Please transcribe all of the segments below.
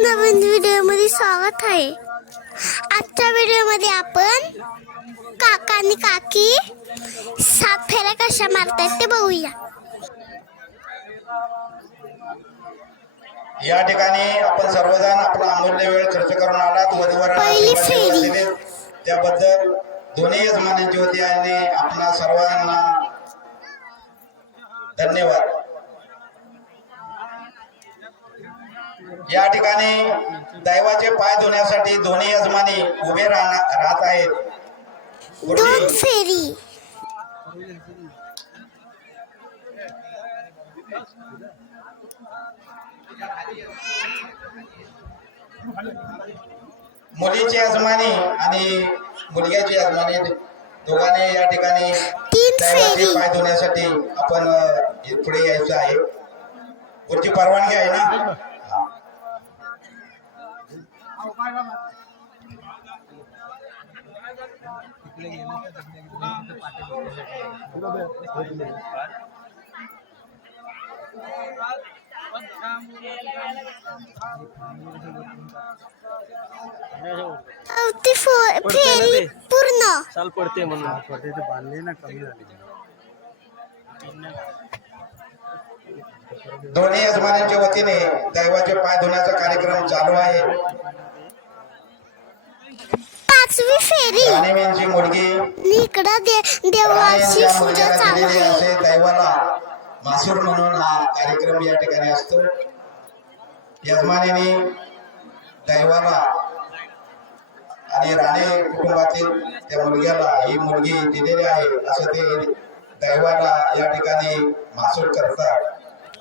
नवीन व्हिडिओमध्ये स्वागत आहे. आजच्या व्हिडिओमध्ये आपण काका आणि काकी सात फेऱ्या कशा मारतात ते बघूया. या ठिकाणी आपण सर्वजण आपला अमूल्य वेळ खर्च करून आलात. वधूवरांना पहिली फेरी. त्याबद्दल दोन्ही यजमानांची वती आणि आपणा सर्वांना धन्यवाद. या ठिकाणी दैवाचे पाय धुण्यासाठी दोन्ही यजमानी उभे राहणार राहत आहेत. मुलीची यजमानी आणि मुलग्याची यजमानी दोघांनी या ठिकाणी दैवाचे पाय धुण्यासाठी आपण पुढे यायचं आहे. पुढची परवानगी आहे ना? फेरी पूर्ण. चाल पडते म्हणून. बांधले ना कमी झाली. दोन्ही यजमानांच्या वतीने दैवाचे पाय धुण्याचा कार्यक्रम चालू आहे. पाचवी फेरी. राणीवेंची मुलगी इकडं दे देवाची पूजा चालू आहे. दैवाला मासूर म्हणून हा कार्यक्रम या ठिकाणी असतो. यजमानीने दैवाला आणि राणे कुटुंबातील त्या मुलग्याला ही मुलगी दिलेली आहे. असं ते दैवाला या ठिकाणी मासूर करतात.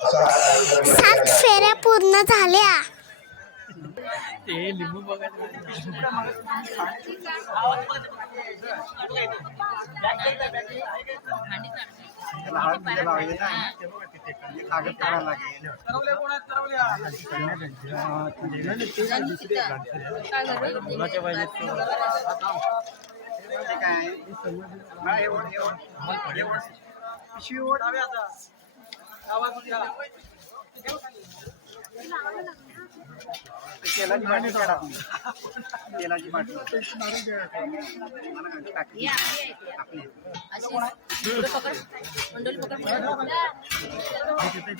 असा सात. फेऱ्या पूर्ण झाल्या. ते लिंबू बघायला त्याला हात दिला लावले ना लागेल पाहिजे ते काय ना हे ओढ, हे ओढ. हे ओढ. पिशवी ओढ. ते तेलाची बाटली काढा तुम्ही. तेलाची बाटली मला काय टाकी. आपली.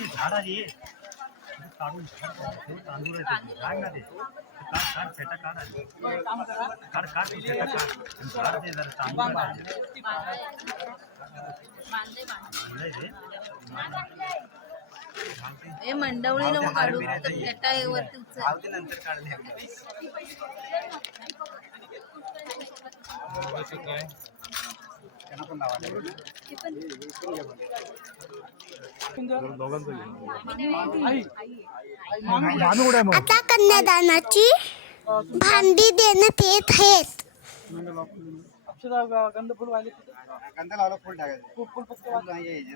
झाड आली काढून तांदूळ काढ ना ते काढ काढ फेटा काढ आधी. काढ काढ ते फेटा काढ काढ ते जरा तांदूळ आणलंय ते. हे मंडवळी नको काढू फक्त फेटा हे वरती. उचल नंतर आता कन्यादानाची भांडी देण्यात येत आहेत. गंध लावला फुल टाकायचं. फुल फक्त नाही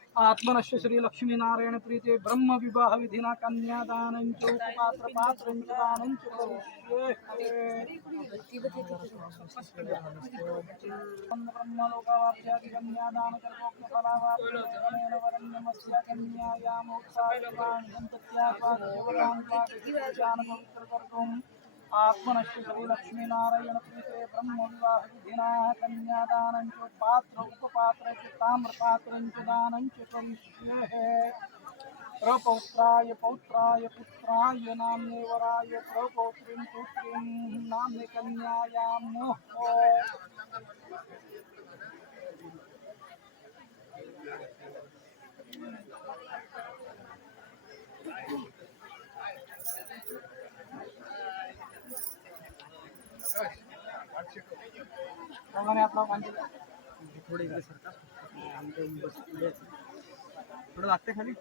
लक्ष्मी नारायण प्रीते ब्रह्म विवाह विधिना कन्यादानंच उपपात्र पात्रंच दानंच ब्रह्मलोकावाप्यादि कन्यादान कल्पोक्त वरण्यमस्य कन्यायामोत्साहवान् सन्तत्यात्वान् पवित्र कर्तुम् आत्मनश्य श्री लक्ष्मी नारायण प्रीते ब्रह्म विवाह विधिना कन्यादानंच पात्र उपपात्र च ताम्रपात्रंच दानंच करिष्ये प्रपौत्राय पौत्राय पुत्राय नाम्ने वराय प्रपौत्रीं पुत्रीं नाम्ने कन्यायां मोह प्रमाणे आपला म्हणजे थोडे इकडे थोडं लागते खाली?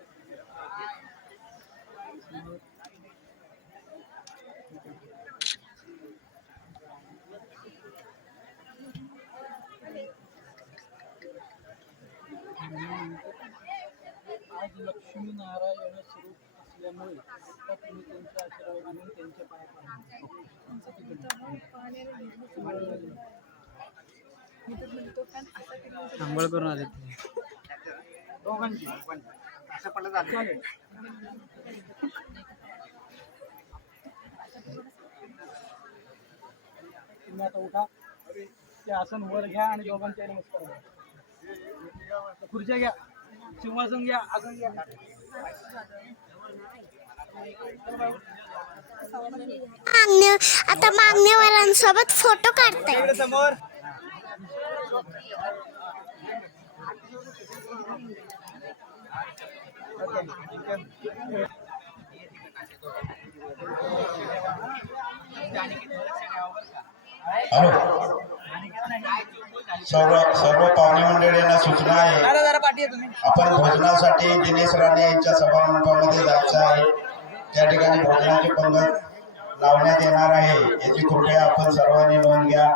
आज लक्ष्मी नारायण स्वरूप असल्यामुळे आता तुम्ही त्यांच्या आशीर्वाद घेऊन आंघोळ करून आले. दोघांची तुम्ही आता उठा. ते आसन वर घ्या आणि दोघांचे नमस्कार घ्या खुर्च्या घ्या. सिंहासन घ्या. आसन घ्या. मागण्या आता मागणेवारांसोबत फोटो काढताय. समोर. हॅलो. सर्व सर्व पाहुणे मंडळींना सूचना आहे. आपण भोजनासाठी दिनेश राणे यांच्या सभामंडपामध्ये जायचं आहे. त्या ठिकाणी भोजनाची पंगत लावण्यात येणार आहे. याची कृपया आपण सर्वांनी नोंद घ्या.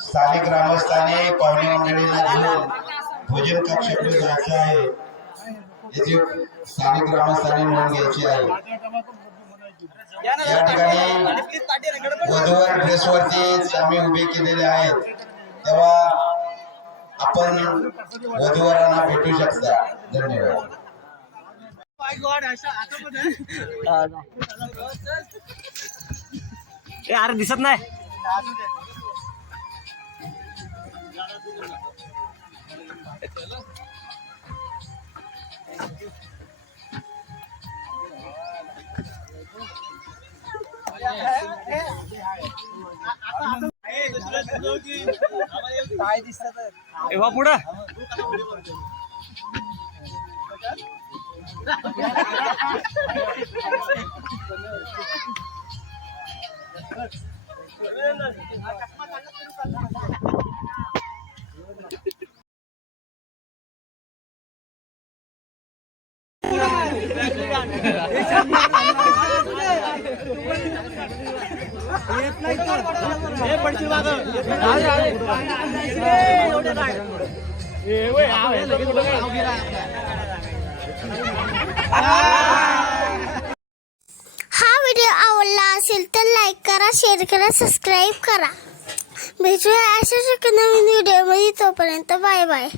स्थानिक ग्रामस्थांनी पाहुणे मंडळींना घेऊन भोजन कक्षाकडे जायचं आहे. याची स्थानिक ग्रामस्थांनी नोंद घ्यायची आहे. या ठिकाणी वधूवर ड्रेसवरती आम्ही उभे केलेले आहेत. तेव्हा आपण वधूवरांना भेटू शकता. धन्यवाद. ए अरे दिसत नाही. ए वा पुढं. ए वय हा व्हिडिओ आवडला असेल तर लाईक करा शेअर करा सबस्क्राईब करा. भेटूया अशाच शक्य नवीन व्हिडिओमध्ये तोपर्यंत बाय बाय